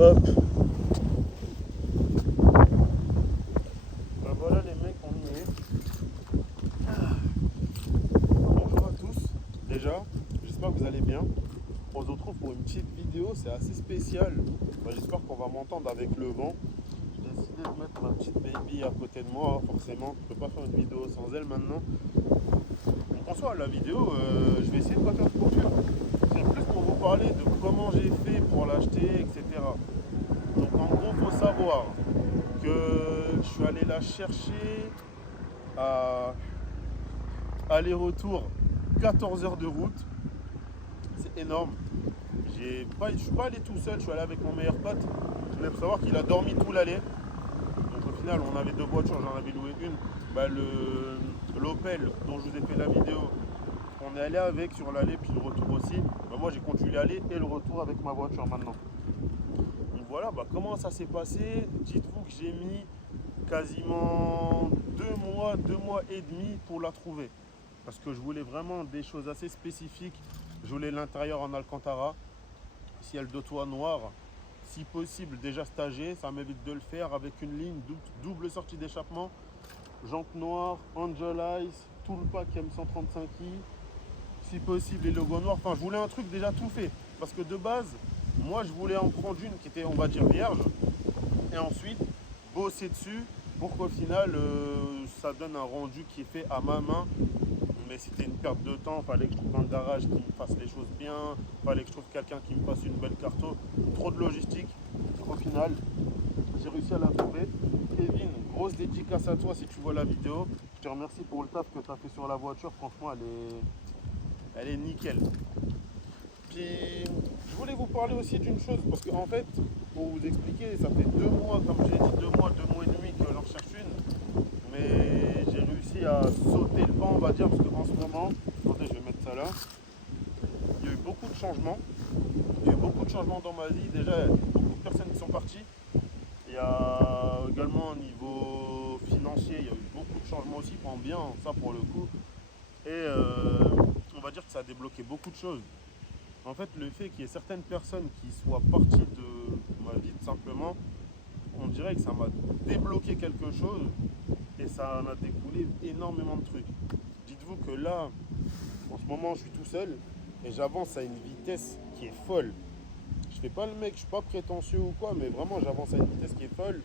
Hop. Ben voilà les mecs, on y est. Bonjour à tous. Déjà, j'espère que vous allez bien. On se retrouve pour une petite vidéo, c'est assez spécial. Ben, j'espère qu'on va m'entendre avec le vent. J'ai décidé de mettre ma petite baby à côté de moi, forcément. Je peux pas faire une vidéo sans elle maintenant. Donc en soi, la vidéo, je vais essayer de pas faire trop pub. C'est plus pour vous parler de comment j'ai fait pour l'acheter, etc. Donc en gros, il faut savoir que je suis allé la chercher à aller-retour 14 heures de route. C'est énorme. Je suis pas allé tout seul, je suis allé avec mon meilleur pote. Il faut savoir qu'il a dormi tout l'aller. Donc au final, on avait deux voitures, j'en avais loué une. L'Opel dont je vous ai fait la vidéo, on est allé avec sur l'aller puis le retour aussi. Moi j'ai continué l'aller et le retour avec ma voiture maintenant. Donc voilà, comment ça s'est passé? Dites-vous que j'ai mis quasiment 2 mois et demi pour la trouver. Parce que je voulais vraiment des choses assez spécifiques. Je voulais l'intérieur en Alcantara, ciel de toit noir, si possible déjà stagé, ça m'évite de le faire avec une ligne double sortie d'échappement, jantes noires, Angel Eyes, tout le pack M135i, si possible les logos noirs. Enfin, je voulais un truc déjà tout fait. Parce que de base, moi je voulais en prendre une qui était, on va dire, vierge, et ensuite bosser dessus pour qu'au final ça donne un rendu qui est fait à ma main. Mais c'était une perte de temps, fallait que je trouve un garage qui me fasse les choses bien, fallait que je trouve quelqu'un qui me fasse une belle carto, trop de logistique. Au final, j'ai réussi à la trouver. Kevin, grosse dédicace à toi si tu vois la vidéo. Je te remercie pour le taf que tu as fait sur la voiture, franchement elle est nickel. Puis je voulais vous parler aussi d'une chose, parce qu'en fait, pour vous expliquer, ça fait 2 mois, comme j'ai dit, 2 mois et demi que j'en cherche une. Mais j'ai réussi à sauter le pas, on va dire, parce qu'en ce moment, attendez, je vais mettre ça là. Il y a eu beaucoup de changements. Il y a eu beaucoup de changements dans ma vie. Déjà, il y a beaucoup de personnes qui sont parties. Il y a également au niveau financier, il y a eu beaucoup de changements aussi, pas en bien, ça pour le coup. Et on va dire que ça a débloqué beaucoup de choses. En fait, le fait qu'il y ait certaines personnes qui soient parties de ma vie, tout simplement, on dirait que ça m'a débloqué quelque chose et ça en a découlé énormément de trucs. Dites-vous que là, en ce moment, je suis tout seul et j'avance à une vitesse qui est folle. Je fais pas le mec, je suis pas prétentieux ou quoi, mais vraiment, j'avance à une vitesse qui est folle.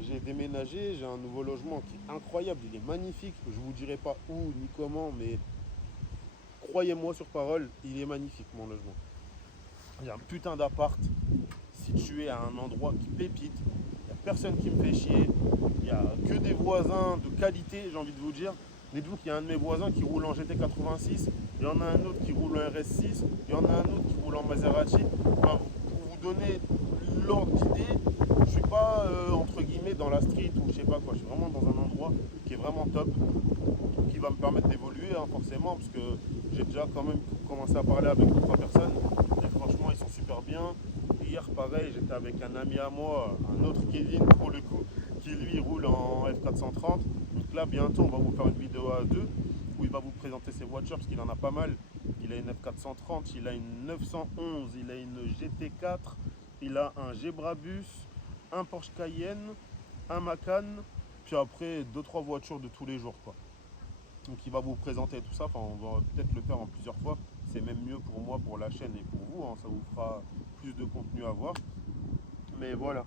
J'ai déménagé, j'ai un nouveau logement qui est incroyable, il est magnifique. Je vous dirai pas où ni comment, mais croyez-moi sur parole, il est magnifique mon logement. J'ai un putain d'appart situé à un endroit qui pépite. Il n'y a personne qui me fait chier. Il n'y a que des voisins de qualité, j'ai envie de vous dire. Dites-vous qu'il y a un de mes voisins qui roule en GT86, il y en a un autre qui roule en RS6, il y en a un autre qui roule en Maserati. Enfin, pour vous donner l'ordre d'idée, je ne suis pas entre guillemets dans la street ou je sais pas quoi. Je suis vraiment dans un endroit qui est vraiment top, qui va me permettre d'évoluer forcément, parce que j'ai déjà quand même commencé à parler avec 2-3 personnes et franchement ils sont super bien. Hier pareil, j'étais avec un ami à moi, un autre Kevin pour le coup, qui lui roule en F430. Donc là bientôt on va vous faire une vidéo à deux où il va vous présenter ses voitures parce qu'il en a pas mal. Il a une F430, il a une 911, il a une GT4, il a un Gebrabus, un Porsche Cayenne, un Macan, puis après 2-3 voitures de tous les jours quoi. Donc il va vous présenter tout ça, enfin on va peut-être le faire en plusieurs fois, c'est même mieux pour moi, pour la chaîne et pour vous, ça vous fera plus de contenu à voir. Mais voilà,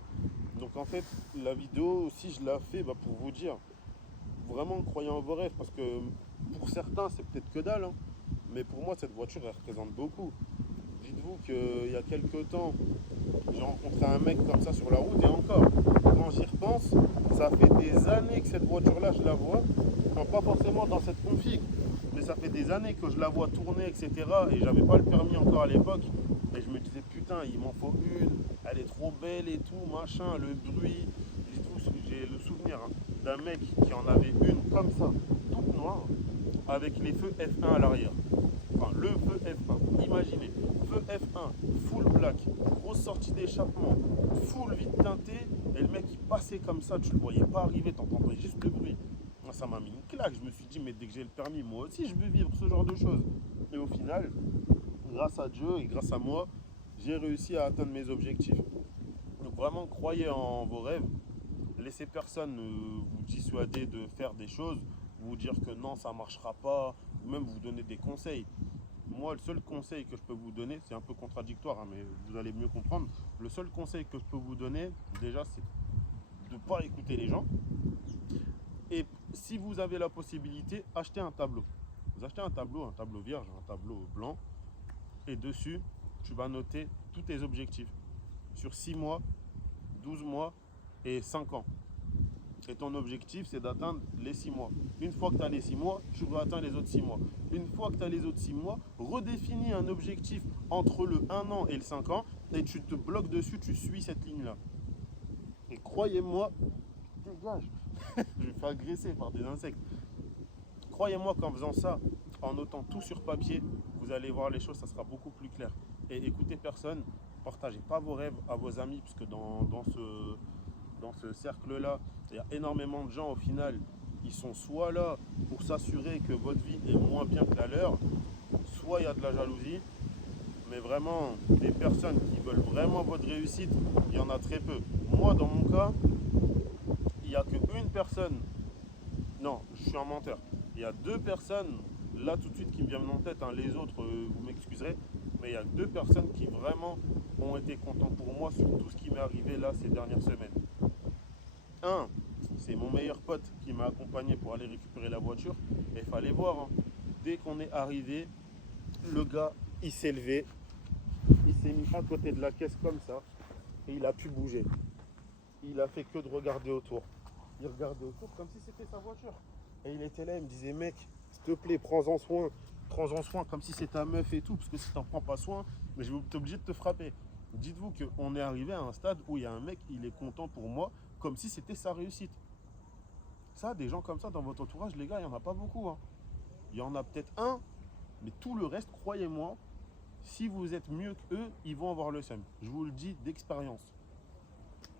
donc en fait la vidéo aussi je la fais pour vous dire, vraiment croyez en vos rêves, parce que pour certains c'est peut-être que dalle, mais pour moi cette voiture elle représente beaucoup. Dites-vous qu'il y a quelques temps, j'ai rencontré un mec comme ça sur la route et encore, quand j'y repense, ça fait des années que cette voiture-là, je la vois, enfin, pas forcément dans cette config, mais ça fait des années que je la vois tourner, etc. Et j'avais pas le permis encore à l'époque. Et je me disais, putain, il m'en faut une, elle est trop belle et tout, machin, le bruit. J'ai le souvenir d'un mec qui en avait une comme ça, toute noire, avec les feux F1 à l'arrière. Enfin, le feu F1, imaginez, feu F1, full black, grosse sortie d'échappement, full vide teinté, et le mec il passait comme ça, tu le voyais pas arriver, t'entendais juste le bruit. Moi, ça m'a mis une claque, je me suis dit, mais dès que j'ai le permis, moi aussi je veux vivre ce genre de choses. Et au final, grâce à Dieu et grâce à moi, j'ai réussi à atteindre mes objectifs. vraiment croyez en vos rêves. Laissez personne vous dissuader de faire des choses, vous dire que non, ça ne marchera pas, ou même vous donner des conseils. Moi, le seul conseil que je peux vous donner, c'est un peu contradictoire, hein, mais vous allez mieux comprendre. Le seul conseil que je peux vous donner, déjà, c'est de ne pas écouter les gens. Et si vous avez la possibilité, achetez un tableau. Vous achetez un tableau vierge, un tableau blanc, et dessus, tu vas noter tous tes objectifs sur 6 mois, 12 mois et 5 ans. Et ton objectif, c'est d'atteindre les 6 mois. Une fois que tu as les 6 mois, tu vas atteindre les autres 6 mois. Une fois que tu as les autres 6 mois, redéfinis un objectif entre le 1 an et le 5 ans et tu te bloques dessus, tu suis cette ligne-là. Et croyez-moi, dégage, je vais me faire agresser par des insectes. Croyez-moi qu'en faisant ça, en notant tout sur papier, vous allez voir les choses, ça sera beaucoup plus clair. Et écoutez personne, partagez pas vos rêves à vos amis, puisque dans ce cercle-là, il y a énormément de gens au final, ils sont soit là pour s'assurer que votre vie est moins bien que la leur, soit il y a de la jalousie, mais vraiment, des personnes qui veulent vraiment votre réussite, il y en a très peu. Moi, dans mon cas, il n'y a qu'une personne, non, je suis un menteur, il y a 2 personnes, là tout de suite qui me viennent en tête, hein, les autres, vous m'excuserez, mais il y a 2 personnes qui vraiment ont été contents pour moi sur tout ce qui m'est arrivé là ces dernières semaines. Un, c'est mon meilleur pote qui m'a accompagné pour aller récupérer la voiture. Et il fallait voir, hein, dès qu'on est arrivé, le gars, il s'est levé, il s'est mis à côté de la caisse comme ça, et il a pu bouger. Il a fait que de regarder autour. Il regardait autour comme si c'était sa voiture. Et il était là, il me disait, mec, s'il te plaît, prends-en soin. Prends-en soin comme si c'est ta meuf et tout, parce que si t'en prends pas soin, mais je vais t'obliger de te frapper. Dites-vous qu'on est arrivé à un stade où il y a un mec, il est content pour moi, comme si c'était sa réussite. Ça, des gens comme ça dans votre entourage, les gars, il n'y en a pas beaucoup. Hein. Il y en a peut-être un, mais tout le reste, croyez-moi, si vous êtes mieux qu'eux, ils vont avoir le seum. Je vous le dis d'expérience.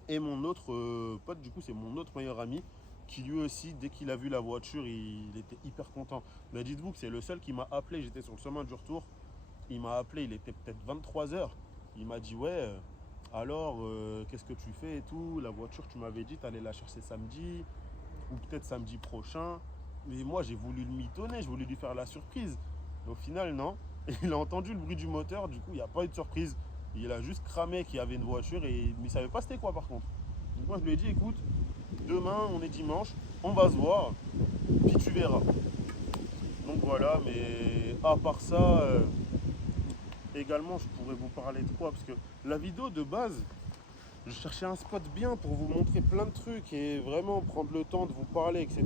Et mon autre pote, du coup, c'est mon autre meilleur ami, qui lui aussi, dès qu'il a vu la voiture, il était hyper content. Mais dites-vous que c'est le seul qui m'a appelé, j'étais sur le chemin du retour, il m'a appelé, il était peut-être 23 h. Il m'a dit, ouais, alors, qu'est-ce que tu fais et tout, la voiture, tu m'avais dit, tu allais la chercher samedi, ou peut-être samedi prochain. Mais moi, j'ai voulu le mitonner, je voulais lui faire la surprise. Mais au final, non. Et il a entendu le bruit du moteur, du coup, il n'y a pas eu de surprise. Il a juste cramé qu'il y avait une voiture, mais il ne savait pas c'était quoi par contre. Donc moi, je lui ai dit, écoute, demain, on est dimanche, on va se voir, puis tu verras. Donc voilà, mais à part ça, également, je pourrais vous parler de quoi? Parce que la vidéo de base, je cherchais un spot bien pour vous montrer plein de trucs et vraiment prendre le temps de vous parler, etc.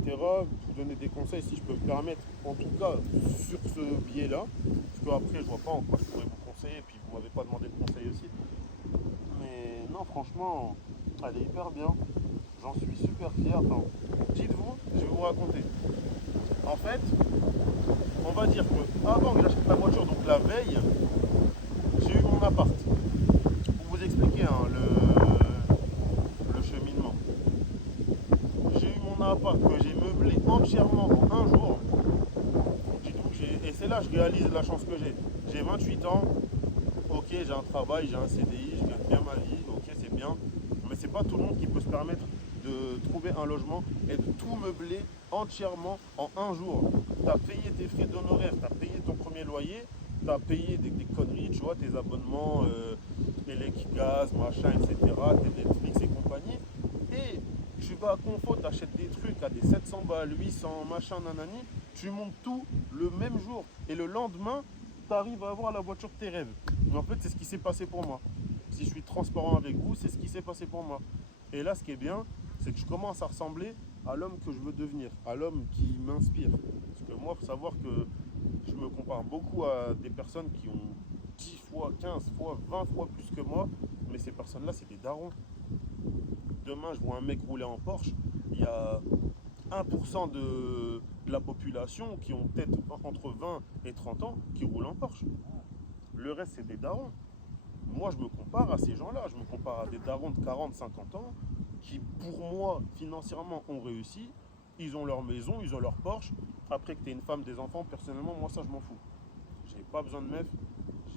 Vous donner des conseils si je peux me permettre, en tout cas sur ce biais-là. Parce qu'après, je vois pas en quoi je pourrais vous conseiller, et puis vous m'avez pas demandé de conseils aussi. Mais non, franchement, elle est hyper bien. J'en suis super fier. Enfin, dites-vous, je vais vous raconter. En fait, on va dire que avant que j'achète la voiture, donc la veille, j'ai eu mon appart. Pour vous expliquer hein, le cheminement. J'ai eu mon appart que j'ai meublé entièrement en un jour. Et c'est là que je réalise la chance que j'ai. J'ai 28 ans, ok, j'ai un travail, j'ai un CDI, je gagne bien ma vie, ok, c'est bien. Mais c'est pas tout le monde qui peut se permettre de trouver un logement et de tout meubler entièrement en un jour. Tu as payé tes frais d'honoraires, tu as payé ton premier loyer, tu as payé des conneries, tu vois, tes abonnements, électrique, gaz, machin, etc., tes Netflix et compagnie. Et tu vas à Confo, tu achètes des trucs à des 700 balles, 800, machin, nanani, tu montes tout le même jour. Et le lendemain, tu arrives à avoir la voiture de tes rêves. Mais en fait, c'est ce qui s'est passé pour moi. Si je suis transparent avec vous, c'est ce qui s'est passé pour moi. Et là, ce qui est bien, c'est que je commence à ressembler à l'homme que je veux devenir, à l'homme qui m'inspire. Parce que moi, il faut savoir que je me compare beaucoup à des personnes qui ont 10 fois, 15 fois, 20 fois plus que moi, mais ces personnes-là, c'est des darons. Demain, je vois un mec rouler en Porsche, il y a 1% de la population qui ont peut-être entre 20 et 30 ans qui roulent en Porsche. Le reste, c'est des darons. Moi, je me compare à ces gens-là, je me compare à des darons de 40, 50 ans qui, pour moi, financièrement, ont réussi. Ils ont leur maison, ils ont leur Porsche. Après que tu aies une femme, des enfants, personnellement, moi, ça, je m'en fous. J'ai pas besoin de meuf,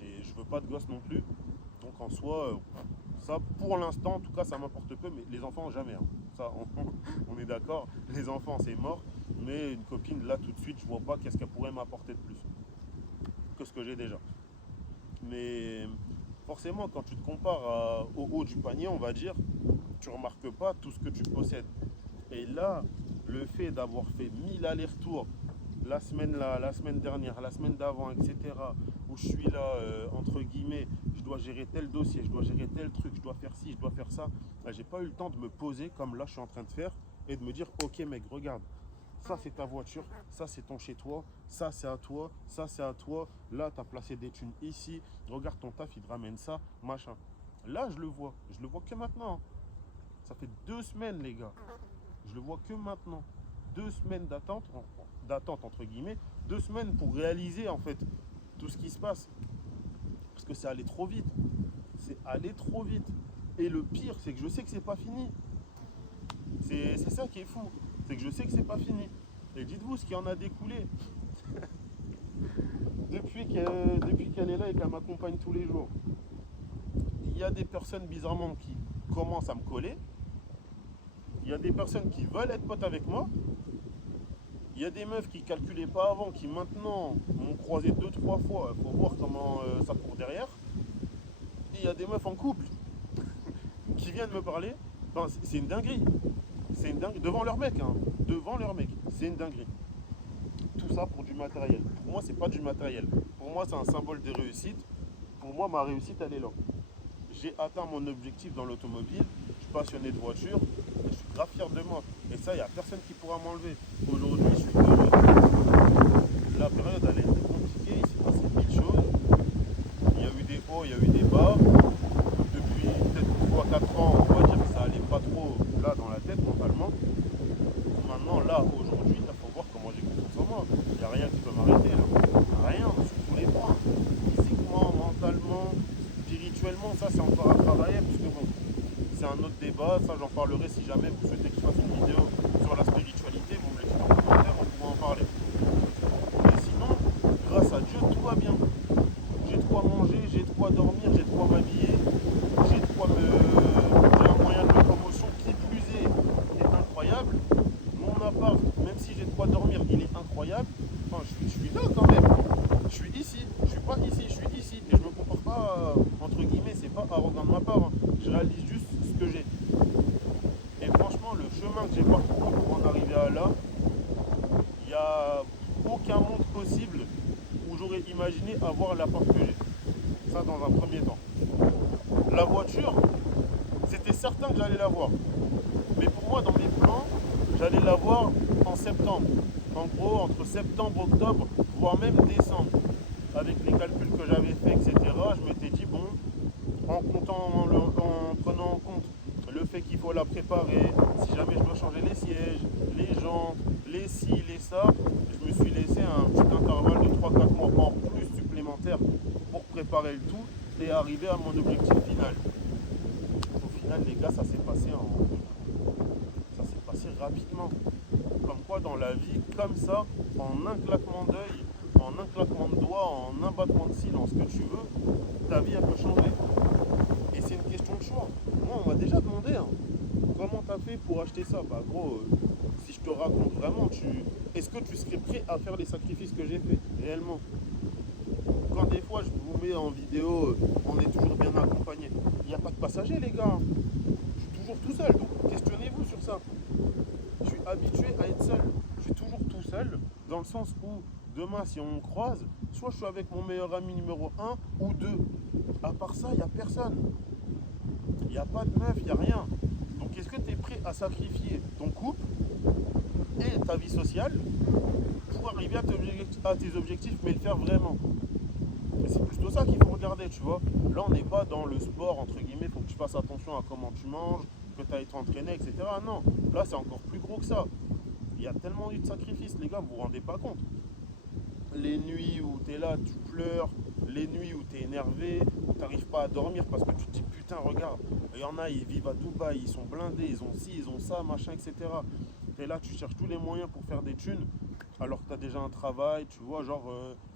je veux pas de gosse non plus. Donc, en soi, Ça, pour l'instant, en tout cas, ça m'importe peu, mais les enfants, jamais. Hein. Ça, on est d'accord. Les enfants, c'est mort. Mais une copine, là, tout de suite, je vois pas qu'est-ce qu'elle pourrait m'apporter de plus que ce que j'ai déjà. Mais forcément, quand tu te compares au haut du panier, on va dire, tu remarques pas tout ce que tu possèdes. Et là, le fait d'avoir fait 1000 allers-retours la semaine dernière, la semaine d'avant, etc., où je suis là, entre guillemets, je dois gérer tel dossier, je dois gérer tel truc, je dois faire ci, je dois faire ça. Là, j'ai pas eu le temps de me poser comme là je suis en train de faire et de me dire, ok mec, regarde, ça c'est ta voiture, ça c'est ton chez toi, ça c'est à toi, ça c'est à toi, là tu as placé des thunes ici, regarde ton taf, il te ramène ça, machin. Là je le vois que maintenant. Ça fait 2 semaines les gars, je le vois que maintenant. 2 semaines d'attente entre guillemets, 2 semaines pour réaliser en fait tout ce qui se passe. Parce que c'est allé trop vite. C'est allé trop vite. Et le pire, c'est que je sais que c'est pas fini. C'est ça qui est fou. C'est que je sais que c'est pas fini. Et dites-vous ce qui en a découlé. Depuis qu'elle est là et qu'elle m'accompagne tous les jours. Il y a des personnes bizarrement qui commencent à me coller. Il y a des personnes qui veulent être potes avec moi. Il y a des meufs qui calculaient pas avant, qui maintenant m'ont croisé 2, 3 fois. Il faut voir comment ça court derrière. Et il y a des meufs en couple qui viennent me parler. Enfin, c'est une dinguerie. C'est une dinguerie. Devant leur mec, hein. Devant leur mec. C'est une dinguerie. Tout ça pour du matériel. Pour moi, c'est pas du matériel. Pour moi, c'est un symbole de réussite. Pour moi, ma réussite, elle est là. J'ai atteint mon objectif dans l'automobile. Je suis passionné de voiture. Et je suis grave fier de moi. Et ça, il n'y a personne qui pourra m'enlever. Aujourd'hui, je suis heureux. La période, elle a été compliquée. Il s'est passé mille choses. Il y a eu des hauts, il y a eu des bas. Depuis peut-être 3, 4 ans, on va dire que ça allait pas trop là dans la tête mentalement. Maintenant, là, aujourd'hui, il faut voir comment j'ai confiance en moi. Il n'y a rien qui peut m'arrêter. Là. Rien, sur tous les points. Physiquement, mentalement, spirituellement, ça c'est encore à travailler. Parce que bon, c'est un autre débat. Ça, j'en parlerai si jamais vous souhaitez que je fasse une vidéo sur la spiritualité. Vous me l'écrivez en commentaire, on pourra en parler. Mais sinon, grâce à Dieu, tout va bien. J'ai de quoi manger, j'ai de quoi dormir, j'ai de quoi m'habiller, j'ai de quoi j'ai un moyen de locomotion qui plus est incroyable. Mon appart, même si j'ai de quoi dormir, il est incroyable. Enfin, je suis là quand même. Je suis ici, je suis pas ici, je suis ici. Et je me compare pas, entre guillemets, c'est pas arrogant de ma part. Hein. Je réalise juste ce que j'ai. Et franchement, le chemin que j'ai parcouru pour en arriver à là, il n'y a aucun monde possible où j'aurais imaginé avoir l'appart que j'ai. Ça dans un premier temps. La voiture, c'était certain que j'allais l'avoir. Mais pour moi, dans mes plans, j'allais l'avoir en septembre. En gros, entre septembre, octobre, voire même décembre. Avec les calculs que j'avais faits, etc., je m'étais dit, bon, en prenant en compte le fait qu'il faut la préparer, si jamais je dois changer les sièges, les jantes, les ci, les ça, je me suis laissé un petit intervalle de 3, 4 mois en plus supplémentaire pour préparer le tout et arriver à mon objectif final. Au final, les gars, ça s'est passé rapidement. Comme quoi, dans la vie, comme ça, en un claquement d'œil, en un claquement de doigts, en un battement de cils, en ce que tu veux, ta vie, elle peut changer. Et c'est une question de choix. Moi, on m'a déjà demandé, hein, comment t'as fait pour acheter ça? Bah gros, si je te raconte vraiment, est-ce que tu serais prêt à faire les sacrifices que j'ai fait, réellement? Quand des fois je vous mets en vidéo, on est toujours bien accompagné. Il n'y a pas de passagers les gars. Je suis toujours tout seul, donc questionnez-vous sur ça. Je suis habitué à être seul. Je suis toujours tout seul, dans le sens où demain si on me croise, soit je suis avec mon meilleur ami numéro 1 ou 2. À part ça, il n'y a personne. Il n'y a pas de meuf, il n'y a rien. Donc est-ce que tu es prêt à sacrifier ton couple et ta vie sociale pour arriver à tes objectifs, mais le faire vraiment? Et c'est plutôt ça qu'il faut regarder, tu vois. Là, on n'est pas dans le sport, entre guillemets, il faut que tu fasses attention à comment tu manges, que tu as été entraîné, etc. Non, là, c'est encore plus gros que ça. Il y a tellement eu de sacrifices, les gars, vous vous rendez pas compte. Les nuits où tu es là, tu pleures, les nuits où tu es énervé, où tu n'arrives pas à dormir parce que tu te dis putain, regarde, il y en a, ils vivent à Dubaï, ils sont blindés, ils ont ci, ils ont ça, machin, etc. Tu es là, tu cherches tous les moyens pour faire des thunes, alors que tu as déjà un travail, tu vois, genre,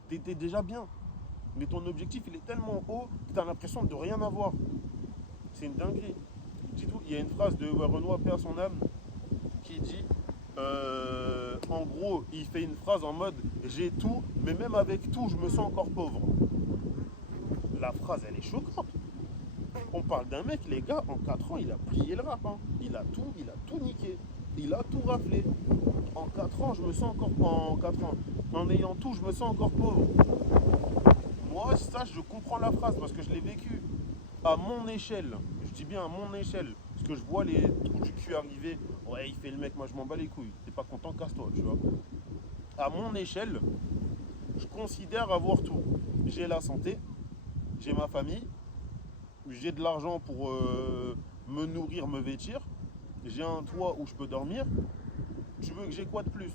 tu étais déjà bien. Mais ton objectif, il est tellement haut que tu as l'impression de rien avoir. C'est une dinguerie. Dis-toi, il y a une phrase de Renoir, paix à son âme, qui dit, en gros, il fait une phrase en mode j'ai tout, mais même avec tout, je me sens encore pauvre. La phrase, elle est choquante. On parle d'un mec, les gars, en 4 ans, il a plié le rap. Hein. Il a tout niqué. Il a tout raflé. En 4 ans, je me sens encore. En 4 ans, en ayant tout, je me sens encore pauvre. Moi, ça, je comprends la phrase parce que je l'ai vécu à mon échelle. Je dis bien à mon échelle. Parce que je vois les trous du cul arriver. Ouais, il fait le mec, moi je m'en bats les couilles. T'es pas content, casse-toi, tu vois. À mon échelle, je considère avoir tout. J'ai la santé, j'ai ma famille, j'ai de l'argent pour me nourrir, me vêtir, j'ai un toit où je peux dormir. Tu veux que j'ai quoi de plus?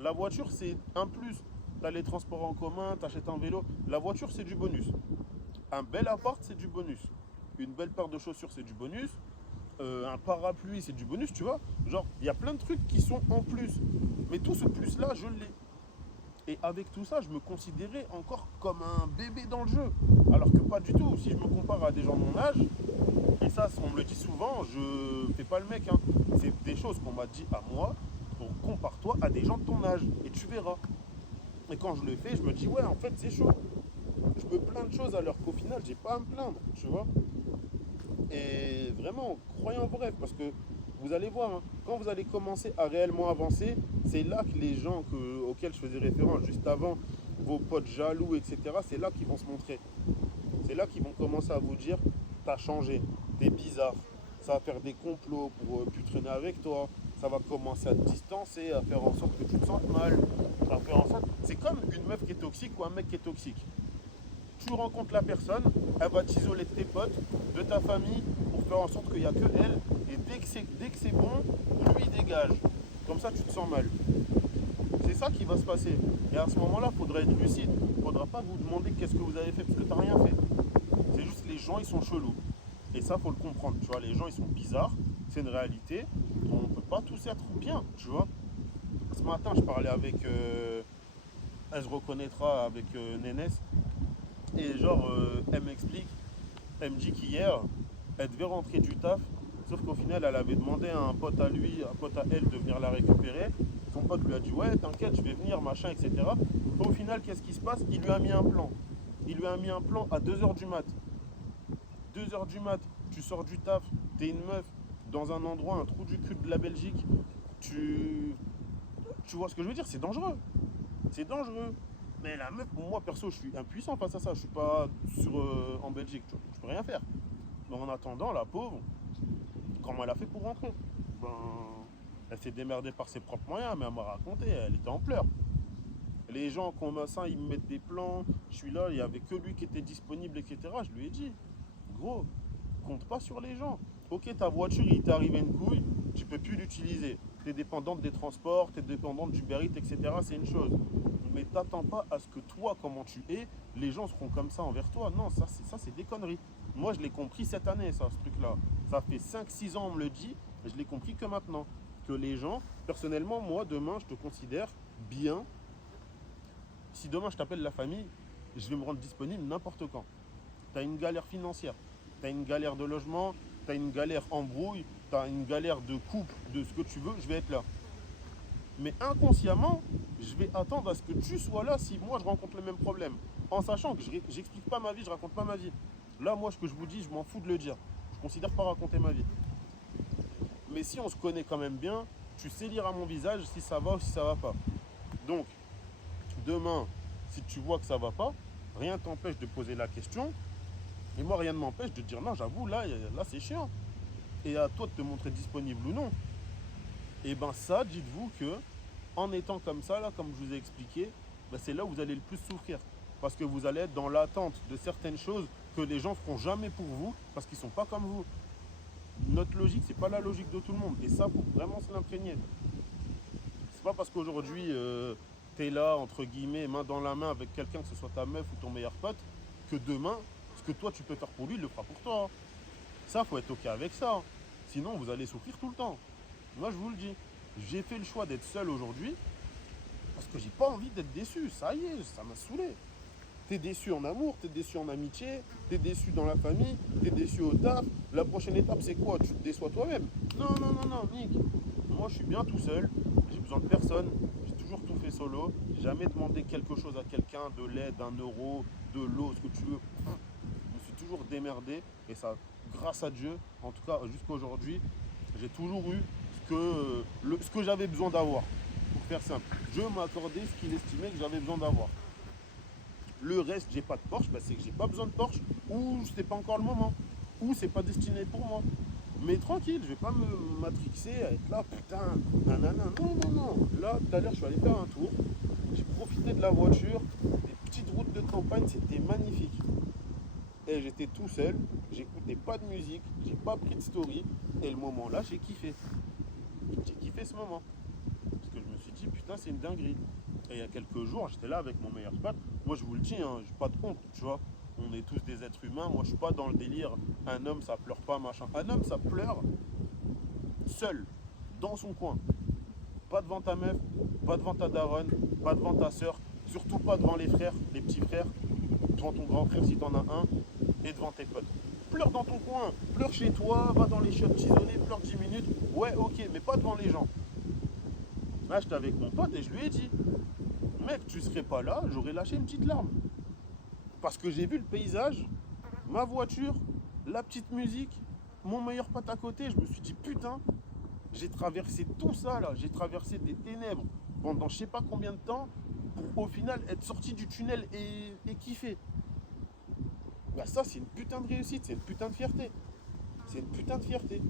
La voiture, c'est un plus. Tu as les transports en commun, tu achètes un vélo. La voiture, c'est du bonus. Un bel appart, c'est du bonus. Une belle paire de chaussures, c'est du bonus. Un parapluie, c'est du bonus, tu vois. Genre, il y a plein de trucs qui sont en plus. Mais tout ce plus-là, je l'ai. Et avec tout ça, je me considérais encore comme un bébé dans le jeu. Alors que pas du tout. Si je me compare à des gens de mon âge, et ça, on me le dit souvent, je fais pas le mec. Hein. C'est des choses qu'on m'a dit à moi. Donc compare-toi à des gens de ton âge et tu verras. Et quand je le fais, je me dis ouais, en fait, c'est chaud. Je me plains de choses alors qu'au final, j'ai pas à me plaindre, tu vois. Et vraiment, croyez en vos rêves parce que vous allez voir, hein, quand vous allez commencer à réellement avancer, c'est là que les gens auxquels je faisais référence juste avant, vos potes jaloux, etc., c'est là qu'ils vont se montrer. C'est là qu'ils vont commencer à vous dire, t'as changé, t'es bizarre, ça va faire des complots pour plus traîner avec toi, ça va commencer à te distancer, à faire en sorte que tu te sentes mal, à faire en sorte... C'est comme une meuf qui est toxique ou un mec qui est toxique. Tu rencontres la personne, elle va t'isoler de tes potes, de ta famille, pour faire en sorte qu'il n'y a que elle. Et dès que c'est bon, lui il dégage. Comme ça, tu te sens mal. C'est ça qui va se passer. Et à ce moment-là, il faudra être lucide. Il ne faudra pas vous demander qu'est-ce que vous avez fait, parce que tu n'as rien fait. C'est juste les gens, ils sont chelous. Et ça, il faut le comprendre. Tu vois, les gens, ils sont bizarres. C'est une réalité. On ne peut pas tous être bien, tu vois. Ce matin, je parlais avec... elle se reconnaîtra avec Nénès. Et genre, elle m'explique, elle me dit qu'hier, elle devait rentrer du taf, sauf qu'au final, elle avait demandé à un pote à lui, un pote à elle de venir la récupérer. Son pote lui a dit, ouais, t'inquiète, je vais venir, machin, etc. Au final, qu'est-ce qui se passe? Il lui a mis un plan. Il lui a mis un plan à 2 h du mat. 2 h du mat, tu sors du taf, t'es une meuf, dans un endroit, un trou du cul de la Belgique, tu vois ce que je veux dire? C'est dangereux. C'est dangereux. Mais la meuf, moi perso, je suis impuissant face à ça. Je suis pas en Belgique, tu vois. Je peux rien faire. Mais en attendant, la pauvre, comment elle a fait pour rentrer? Ben, elle s'est démerdée par ses propres moyens, mais elle m'a raconté, elle était en pleurs. Les gens, comme ça, ils me mettent des plans. Je suis là, il n'y avait que lui qui était disponible, etc. Je lui ai dit, gros, compte pas sur les gens. Ok, ta voiture, il t'est arrivé une couille, tu peux plus l'utiliser. Tu es dépendante des transports, tu es dépendante du Berit, etc. C'est une chose. Mais t'attends pas à ce que toi, comment tu es, les gens seront comme ça envers toi. Non, ça c'est des conneries. Moi, je l'ai compris cette année, ça, ce truc-là. Ça fait 5-6 ans, on me le dit, et je l'ai compris que maintenant. Que les gens, personnellement, moi, demain, je te considère bien. Si demain, je t'appelle la famille, je vais me rendre disponible n'importe quand. Tu as une galère financière, tu as une galère de logement, tu as une galère embrouille, tu as une galère de couple, de ce que tu veux, je vais être là. Mais inconsciemment, je vais attendre à ce que tu sois là si moi je rencontre le même problème. En sachant que j'explique pas ma vie, je raconte pas ma vie. Là, moi, ce que je vous dis, je m'en fous de le dire. Je considère pas raconter ma vie. Mais si on se connaît quand même bien, tu sais lire à mon visage si ça va ou si ça va pas. Donc, demain, si tu vois que ça va pas, rien t'empêche de poser la question. Et moi, rien ne m'empêche de dire non, j'avoue, là c'est chiant. Et à toi de te montrer disponible ou non. Et ben ça, dites-vous que en étant comme ça, là, comme je vous ai expliqué, ben c'est là où vous allez le plus souffrir. Parce que vous allez être dans l'attente de certaines choses que les gens feront jamais pour vous, parce qu'ils sont pas comme vous. Notre logique, c'est pas la logique de tout le monde. Et ça, faut vraiment se l'imprégner. C'est pas parce qu'aujourd'hui, tu es là, entre guillemets, main dans la main avec quelqu'un, que ce soit ta meuf ou ton meilleur pote, que demain, ce que toi tu peux faire pour lui, il le fera pour toi. Ça, faut être OK avec ça. Sinon, vous allez souffrir tout le temps. Moi, je vous le dis. J'ai fait le choix d'être seul aujourd'hui parce que j'ai pas envie d'être déçu. Ça y est, ça m'a saoulé. T'es déçu en amour, t'es déçu en amitié, t'es déçu dans la famille, t'es déçu au taf. La prochaine étape, c'est quoi? Tu te déçois toi-même. Non, non, non, non, Nick. Moi, je suis bien tout seul. J'ai besoin de personne. J'ai toujours tout fait solo. J'ai jamais demandé quelque chose à quelqu'un, de l'aide, un euro, de l'eau, ce que tu veux. Je me suis toujours démerdé. Et ça, grâce à Dieu, en tout cas jusqu'à aujourd'hui, j'ai toujours eu ce que j'avais besoin d'avoir. Pour faire simple, Dieu m'a accordé ce qu'il estimait que j'avais besoin d'avoir. Le reste, j'ai pas de Porsche, bah, c'est que j'ai pas besoin de Porsche, ou c'est pas encore le moment, ou c'est pas destiné pour moi. Mais tranquille, je vais pas me matrixer à être là, putain, nanana. Non, non, non. Là, tout à l'heure, je suis allé faire un tour. J'ai profité de la voiture, des petites routes de campagne, c'était magnifique. Et j'étais tout seul, j'écoutais pas de musique, j'ai pas pris de story. Et le moment là, j'ai kiffé. J'ai kiffé ce moment. Parce que je me suis dit, putain, c'est une dinguerie. Et il y a quelques jours, j'étais là avec mon meilleur pote. Moi, je vous le dis, hein, j'ai pas de honte, tu vois. On est tous des êtres humains. Moi, je suis pas dans le délire. Un homme, ça pleure pas, machin. Un homme, ça pleure seul, dans son coin. Pas devant ta meuf, pas devant ta daronne, pas devant ta soeur, surtout pas devant les frères, les petits frères, devant ton grand frère si t'en as un, et devant tes potes. Pleure dans ton coin, pleure chez toi, va dans les shops isolés, pleure 10 minutes. Ouais, ok, mais pas devant les gens. Là, j'étais avec mon pote et je lui ai dit, mec, tu serais pas là, j'aurais lâché une petite larme. Parce que j'ai vu le paysage, ma voiture, la petite musique, mon meilleur pote à côté. Je me suis dit, putain, j'ai traversé tout ça là, j'ai traversé des ténèbres pendant je sais pas combien de temps pour au final être sorti du tunnel et kiffer. Bah ça, c'est une putain de réussite, c'est une putain de fierté. C'est une putain de fierté.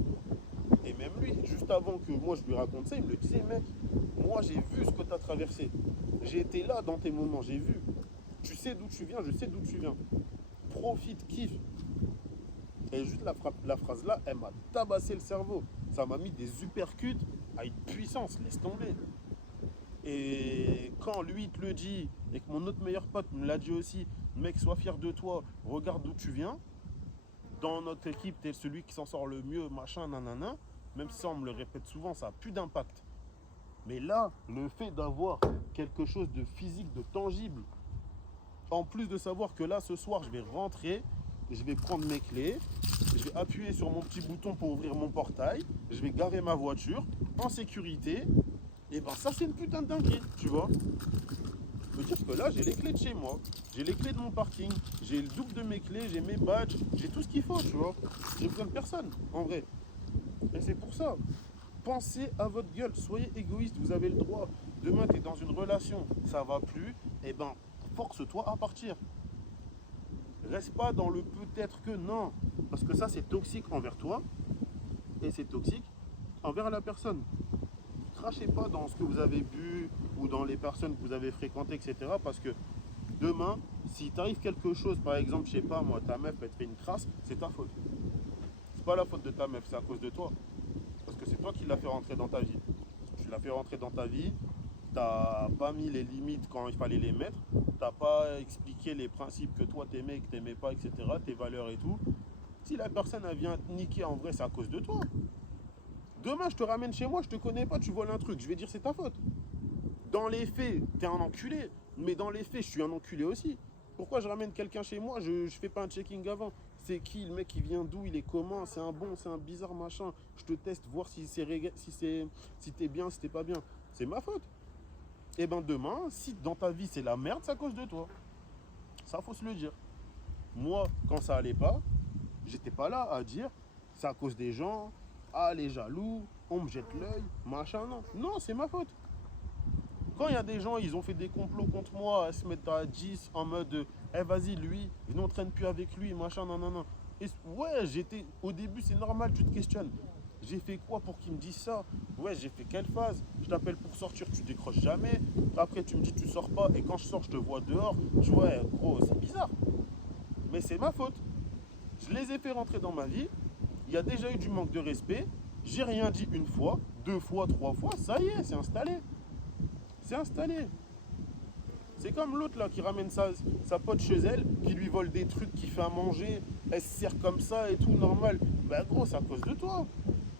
Et même lui, juste avant que moi je lui raconte ça, il me le disait, mec, moi j'ai vu ce que tu as traversé. J'ai été là dans tes moments, j'ai vu. Tu sais d'où tu viens, je sais d'où tu viens. Profite, kiffe. Et juste la phrase là, elle m'a tabassé le cerveau. Ça m'a mis des uppercuts à une puissance, laisse tomber. Et quand lui il te le dit, et que mon autre meilleur pote me l'a dit aussi, mec, sois fier de toi, regarde d'où tu viens. Dans notre équipe, t'es celui qui s'en sort le mieux, machin, nanana. Même si ça, on me le répète souvent, ça n'a plus d'impact. Mais là, le fait d'avoir quelque chose de physique, de tangible, en plus de savoir que là, ce soir, je vais rentrer, je vais prendre mes clés, je vais appuyer sur mon petit bouton pour ouvrir mon portail, je vais garer ma voiture en sécurité, et ben ça, c'est une putain de dinguerie, tu vois. Je veux dire que là, j'ai les clés de chez moi, j'ai les clés de mon parking, j'ai le double de mes clés, j'ai mes badges, j'ai tout ce qu'il faut, tu vois. J'ai besoin de personne, en vrai. Et c'est pour ça. Pensez à votre gueule, soyez égoïste, vous avez le droit. Demain, tu es dans une relation, ça va plus, et ben, force-toi à partir. Reste pas dans le peut-être que non, parce que ça, c'est toxique envers toi, et c'est toxique envers la personne. Crachez pas dans ce que vous avez bu, ou dans les personnes que vous avez fréquentées, etc. Parce que demain, si t'arrive quelque chose, par exemple, je sais pas moi, ta meuf, elle te fait une crasse, c'est ta faute. C'est pas la faute de ta meuf, c'est à cause de toi. Parce que c'est toi qui l'as fait rentrer dans ta vie. Tu l'as fait rentrer dans ta vie, t'as pas mis les limites quand il fallait les mettre, t'as pas expliqué les principes que toi t'aimais, que t'aimais pas, etc., tes valeurs et tout. Si la personne elle vient te niquer, en vrai, c'est à cause de toi. Demain, je te ramène chez moi, je te connais pas, tu voles un truc, je vais dire c'est ta faute. Dans les faits, t'es un enculé, mais dans les faits, je suis un enculé aussi. Pourquoi je ramène quelqu'un chez moi, je fais pas un checking avant. C'est qui le mec, qui vient d'où, il est comment, c'est un bon, c'est un bizarre machin. Je te teste, voir si si t'es bien, si t'es pas bien. C'est ma faute. Et ben demain, si dans ta vie c'est la merde, c'est à cause de toi. Ça, faut se le dire. Moi, quand ça allait pas, j'étais pas là à dire c'est à cause des gens, ah les jaloux, on me jette l'œil, machin, non. Non, c'est ma faute. Quand il y a des gens, ils ont fait des complots contre moi, à se mettre à 10 en mode eh vas-y, lui, je n'entraîne plus avec lui, machin, non, non, non. Et ouais, au début, c'est normal, tu te questionnes. J'ai fait quoi pour qu'ils me disent ça? Ouais, j'ai fait quelle phase? Je t'appelle pour sortir, tu décroches jamais. Après, tu me dis tu sors pas, et quand je sors, je te vois dehors. Je vois, ouais, gros, c'est bizarre. Mais c'est ma faute. Je les ai fait rentrer dans ma vie. Il y a déjà eu du manque de respect. J'ai rien dit une fois, deux fois, trois fois. Ça y est, c'est installé. C'est installé. C'est comme l'autre là qui ramène sa pote chez elle, qui lui vole des trucs, qui fait à manger, elle se sert comme ça et tout, normal. Ben gros, c'est à cause de toi.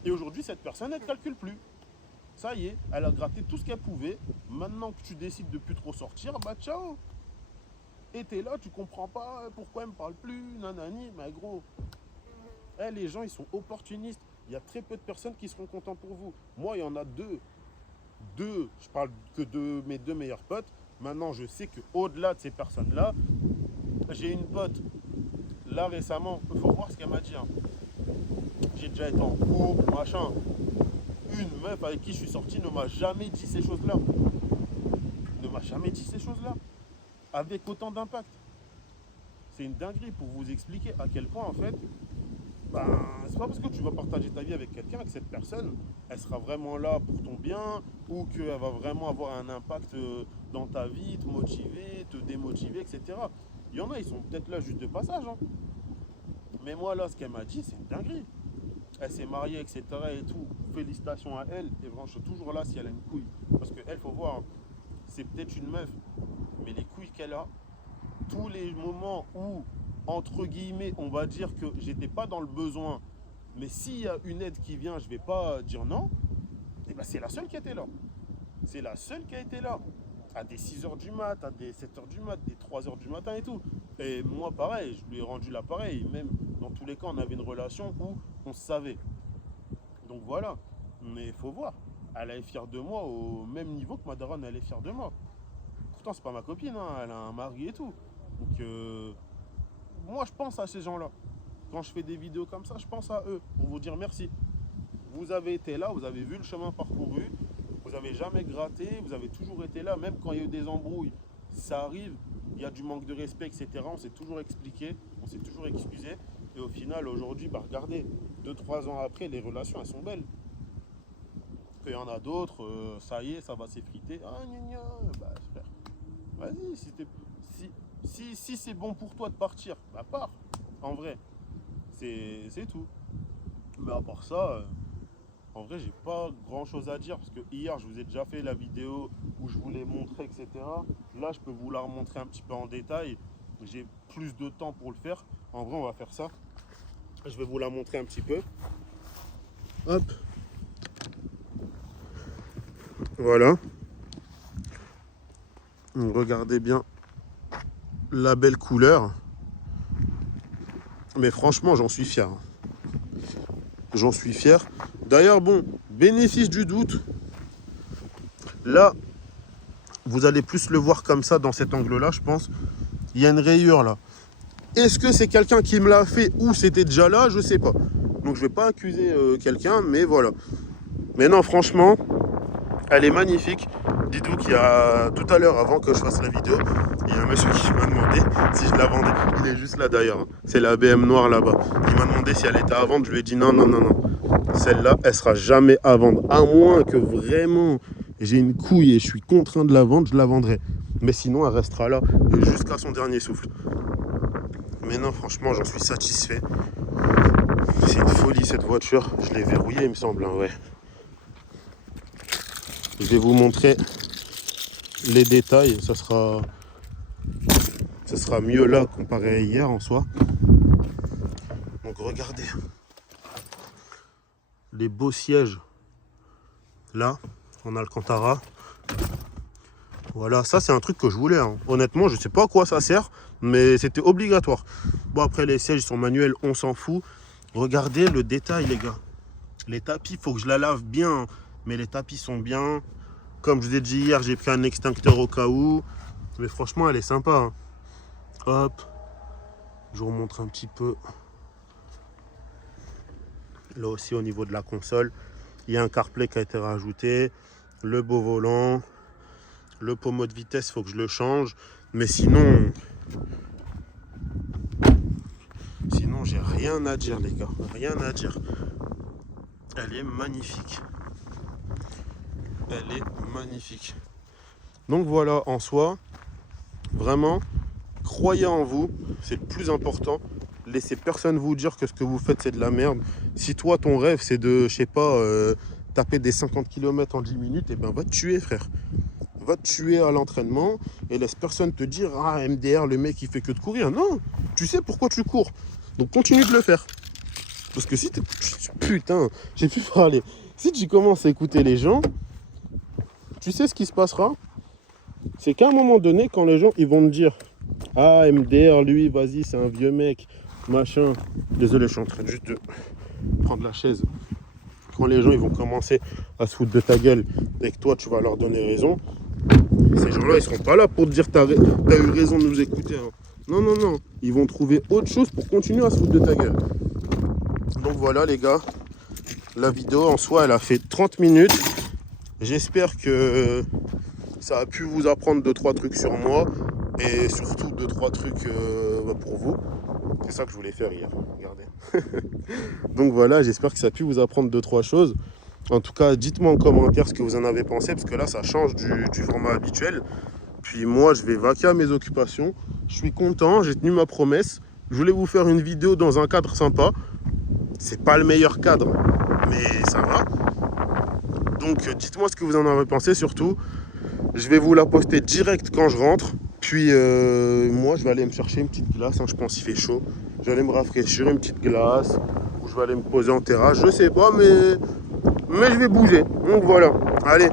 Et aujourd'hui, cette personne, elle ne te calcule plus. Ça y est, elle a gratté tout ce qu'elle pouvait. Maintenant que tu décides de plus trop sortir, bah ciao. Et t'es là, tu comprends pas pourquoi elle me parle plus, nanani. Mais gros, les gens, ils sont opportunistes. Il y a très peu de personnes qui seront contents pour vous. Moi, il y en a deux. Je parle que de mes 2 meilleurs potes. Maintenant, je sais qu'au-delà de ces personnes-là, j'ai une pote, là récemment, il faut voir ce qu'elle m'a dit. Hein. J'ai déjà été en couple, machin. Une meuf avec qui je suis sorti ne m'a jamais dit ces choses-là. Ne m'a jamais dit ces choses-là. Avec autant d'impact. C'est une dinguerie pour vous expliquer à quel point, en fait, c'est pas parce que tu vas partager ta vie avec quelqu'un que cette personne, elle sera vraiment là pour ton bien ou qu'elle va vraiment avoir un impact dans ta vie, te motiver, te démotiver, etc. Il y en a, ils sont peut-être là juste de passage. Hein. Mais moi, là, ce qu'elle m'a dit, c'est une dinguerie. Elle s'est mariée, etc. et tout. Félicitations à elle. Et vraiment, je suis toujours là si elle a une couille. Parce qu'elle, faut voir, c'est peut-être une meuf, mais les couilles qu'elle a, tous les moments où, entre guillemets, on va dire que j'étais pas dans le besoin, mais s'il y a une aide qui vient, je vais pas dire non, et ben c'est la seule qui était là. C'est la seule qui a été là. À des 6h du mat, à des 7h du mat, des 3h du matin et tout. Et moi, pareil, je lui ai rendu l'appareil. Même dans tous les cas, on avait une relation où on se savait. Donc voilà. Mais il faut voir. Elle est fière de moi au même niveau que ma daronne, elle est fière de moi. Pourtant, c'est pas ma copine, hein, elle a un mari et tout. Donc, moi, je pense à ces gens-là. Quand je fais des vidéos comme ça, je pense à eux pour vous dire merci. Vous avez été là, vous avez vu le chemin parcouru, vous n'avez jamais gratté, vous avez toujours été là, même quand il y a eu des embrouilles, ça arrive, il y a du manque de respect, etc. On s'est toujours expliqué, on s'est toujours excusé. Et au final, aujourd'hui, regardez, 2-3 ans après, les relations, elles sont belles. Il y en a d'autres, ça y est, ça va s'effriter. Ah, gna gna, frère, vas-y, si c'est bon pour toi de partir, pars. En vrai, c'est tout. Mais à part ça, en vrai, j'ai pas grand chose à dire parce que hier, je vous ai déjà fait la vidéo où je vous l'ai montré, etc. Là, je peux vous la remontrer un petit peu en détail. J'ai plus de temps pour le faire. En vrai, on va faire ça. Je vais vous la montrer un petit peu. Hop. Voilà. Regardez bien la belle couleur. Mais franchement, j'en suis fier. J'en suis fier. D'ailleurs, bon, bénéfice du doute. Là, vous allez plus le voir comme ça, dans cet angle-là, je pense. Il y a une rayure là. Est-ce que c'est quelqu'un qui me l'a fait ou c'était déjà là? Je sais pas. Donc, je vais pas accuser quelqu'un, mais voilà. Mais non, franchement, elle est magnifique. Dites-vous qu'il y a tout à l'heure, avant que je fasse la vidéo, il y a un monsieur qui m'a demandé si je la vendais. Il est juste là d'ailleurs. C'est la BM noire là-bas. Il m'a demandé si elle était à vendre. Je lui ai dit non. Celle-là, elle sera jamais à vendre. À moins que vraiment j'ai une couille et je suis contraint de la vendre, je la vendrai. Mais sinon, elle restera là jusqu'à son dernier souffle. Mais non, franchement, j'en suis satisfait. C'est une folie cette voiture. Je l'ai verrouillée, il me semble. Hein, ouais. Je vais vous montrer les détails. Ça sera mieux là comparé à hier en soi. Donc regardez. Les beaux sièges. Là, en Alcantara. Voilà, ça c'est un truc que je voulais. Hein. Honnêtement, je sais pas à quoi ça sert, mais c'était obligatoire. Bon, après les sièges sont manuels, on s'en fout. Regardez le détail, les gars. Les tapis, il faut que je la lave bien. Mais les tapis sont bien. Comme je vous ai dit hier, j'ai pris un extincteur au cas où. Mais franchement, elle est sympa. Hein. Hop. Je vous remontre un petit peu. Là aussi, au niveau de la console, il y a un CarPlay qui a été rajouté. Le beau volant. Le pommeau de vitesse, il faut que je le change. Mais sinon, j'ai rien à dire, les gars. Rien à dire. Elle est magnifique. Elle est magnifique. Donc voilà, en soi, vraiment, croyez en vous. C'est le plus important. Laissez personne vous dire que ce que vous faites, c'est de la merde. Si toi, ton rêve, c'est de, je sais pas, taper des 50 km en 10 minutes, et ben va te tuer, frère. Va te tuer à l'entraînement et laisse personne te dire « Ah, MDR, le mec, il fait que de courir. » Non, tu sais pourquoi tu cours. Donc continue de le faire. Parce que si t'es... Putain, j'ai pu parler. Si tu commences à écouter les gens, tu sais ce qui se passera. C'est qu'à un moment donné, quand les gens ils vont te dire Ah, MDR, lui, vas-y, c'est un vieux mec, machin. Désolé, je suis en train juste de prendre la chaise. Quand les gens ils vont commencer à se foutre de ta gueule et que toi tu vas leur donner raison, ces gens-là ils seront pas là pour te dire t'as eu raison de nous écouter. Hein. Non, non, non. Ils vont trouver autre chose pour continuer à se foutre de ta gueule. Donc voilà les gars, la vidéo en soi elle a fait 30 minutes. J'espère que ça a pu vous apprendre 2-3 trucs sur moi et surtout 2-3 trucs pour vous. C'est ça que je voulais faire hier, regardez. Donc voilà, j'espère que ça a pu vous apprendre 2-3 choses. En tout cas, dites-moi en commentaire ce que vous en avez pensé, parce que là, ça change du format habituel. Puis moi, je vais vaquer à mes occupations. Je suis content, j'ai tenu ma promesse. Je voulais vous faire une vidéo dans un cadre sympa. C'est pas le meilleur cadre, mais ça va. Donc dites-moi ce que vous en avez pensé surtout. Je vais vous la poster direct quand je rentre. Puis moi je vais aller me chercher une petite glace, hein, je pense qu'il fait chaud. Je vais aller me rafraîchir une petite glace. Ou je vais aller me poser en terrasse, je sais pas mais je vais bouger. Donc voilà, allez,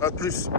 à plus.